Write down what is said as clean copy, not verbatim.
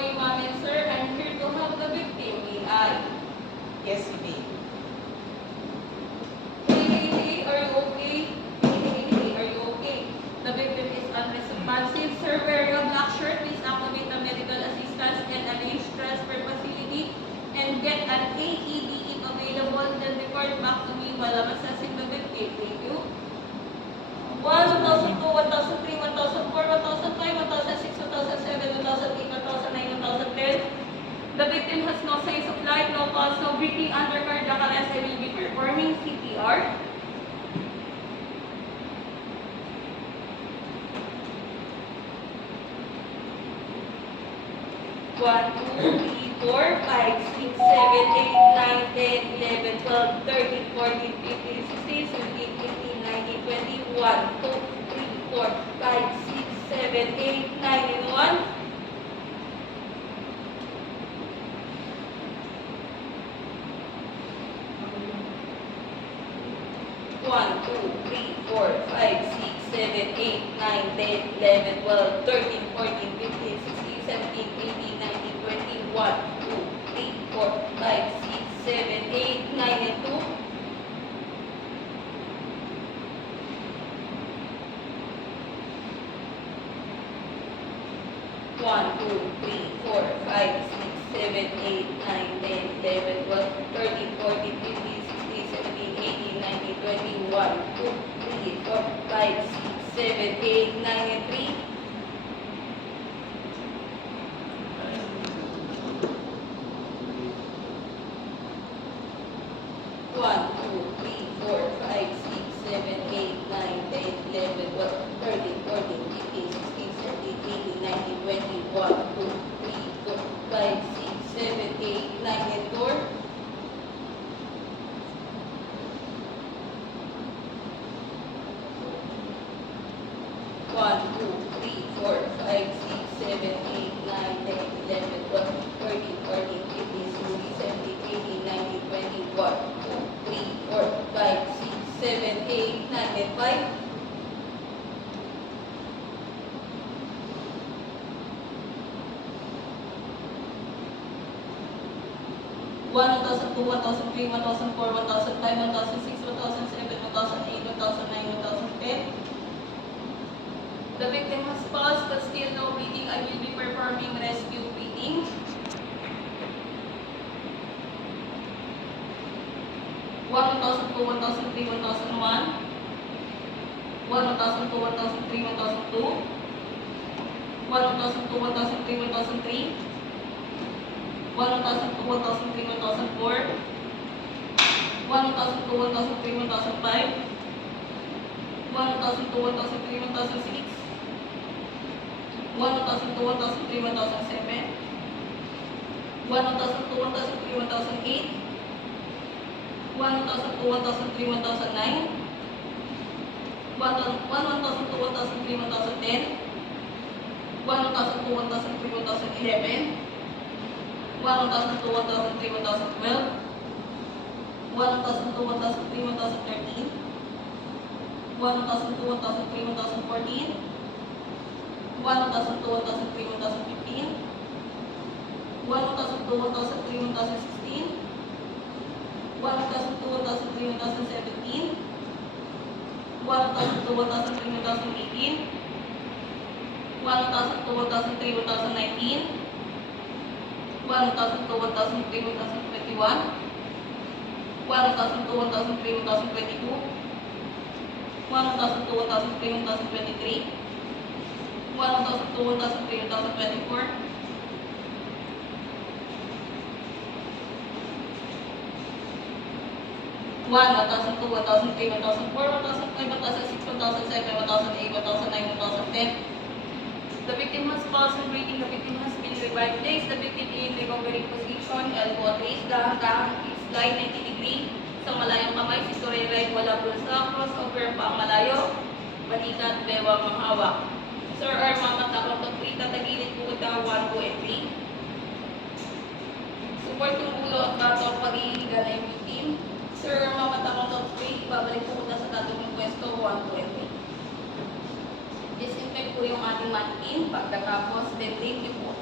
you, ma'am and sir. I'm here to help the victim. May I? Yes, you may. Hey, are you okay? Hey, are you okay? The victim is unresponsive. Sir, wear your black shirt. Please activate the medical assistance and arrange transfer facility and get an AED if available. Then report back to me while I'm assessing the victim. Thank you. 1,002, 1,003, 1,004, 1,005, 1,006, 1,007, 1,008, 1,009, 1,010. The victim has no signs of life, no pulse, no breathing, under cardiac arrest. I will be performing CPR. 1, 2, 3, 4, 5, 6, 7, 8, 9, 10, 11, 12, 13, 14, 15, 16, 17, 18, 19, 20, 1, 2, 3, 4, 5, 6, 7, 8, 9, and 1. 1, 2, 3, 4, 5, 6, 7, 8, 9, 10, 11, 12, 13, 14, 15, 16, 17, 18, 19, 20, 1, 2, 3, 4, 5, 6, 7, 8, 9, and 2. 1, 2, 3, 4, 5, 6, 7, 8, 9, 10, 11, 12, 13, 14, 15, 16, 17, 18, 19, 20, 1, 2, 3, 4, 5, 6, 7, 8, 9, and 3. 1, 2, 3, 4, 5, 6, 7, 8, 9, 10, 11, 12, 13, 14, 15, 16, 17, 18, 19, 20, 1, 2, 3, 4, 5, 6, 7, 8, 9, and 4. 1, 2, 3, 4, 5, 6, 7, 8, 9, 10, 11, 12, 13, 14, 15, 16, 17, 18, 19, 20, 1, 2, 3, 4, 5, 6, 7, 8, 9, and 5. 1,002, 1,003, 1,004, 1,005, 1,006, 1,007, 1,008, 1,009, 1,010. The victim has pulse but still no breathing. I will be performing rescue breathing. 1,002, 1,003, 1,001. 1,002, 1,003, 1,002. 1,002, 1,003, 1,003. 1,002, 1,003, 1,004. 1,002, 1,003, 1,005. 1,002, 1,003, 1,006. 1,002, 1,003, 1,007. 1,002, 1,003, 1,008. 1,002, 1,003, 1,009. 1,002, 1,003, 1,010. 1,002, 1,003, 1,011. 1,002, 1,003, 1,012. 1,002, 1,003, 1,013. 1,002, 1,003, 1,014. 1,002, 1,003, 1,015. 1,002, 1,003, 1,016. 1,002, 1,003, 1,017. 1,002, 1,003, 1,018. 1,002, 1,003, 1,019. 1,002, 1,003, 1,021. 1,002, 1,003, 1,022. 1,002, 1,003, 1,023. 1,002, 1,003, 1,024. 1,002, 1,003, 1,004, 1,005, 1,006, 1,007, 1,008, 1,009, 1,010. The victim has pulse and breathing. The victim has been revived. Place the victim in recovering position. Elbow at waist. Dahan-dahan. Slide 90 degree. Sa malayong kamay. Cinture right. Wala bulsa. Crossover pa ang malayo. Balikat. Bewang ang hawak. Sir, arm ang taklong tagpita. Tagilid po ita. 1, 2, and 3. Support yung ulo at bato. Pag-iiga na yung victim. Sir, mamatakong tagpita. Babalik po ita sa tatong yung pwesto. 1, 2, and 3. Disinfect po yung ating mannequin pagkatapos, then thank you po.